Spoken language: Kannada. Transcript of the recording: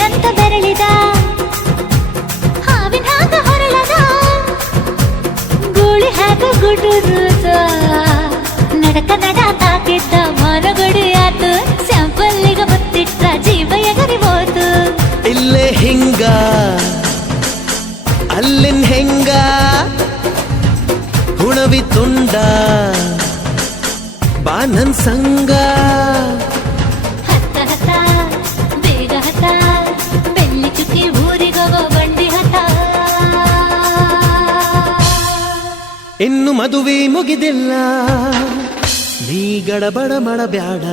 ಏನಂತ ಬೆರಳಿದ ಹಾವಿನ ಹಾಗ ಹೊರಳದ ಗೂಳಿ ಹಾಗ ಗುಡುರುದ ನಡಕ ನಡ ತಾಕಿದ್ದ ಮಾನಗಡಿ ಆತು ಸ್ಯಾಂಪಲ್ಲಿಗ ಮುತ್ತಿಟ್ಟ ಜೀವ ಎಗರಿಬೋದು ಇಲ್ಲೇ ಹಿಂಗ ಅಲ್ಲಿನ್ ಹೆಂಗ ಹುಣವಿ ತುಂಡ ಬಾ ನನ್ ಸಂಗ ಹತ್ತ ಹತ್ತ ಬೇಗ ಹತ್ತ ಬೆಳ್ಳಿ ಚುಕ್ಕಿ ಊರಿಗೋಗೋ ಬಂಡಿ ಹತ್ತ ಇನ್ನು ಮದುವೆ ಮುಗಿದಿಲ್ಲ ನೀ ಗಡಬಡ ಮಾಡಬ್ಯಾಡ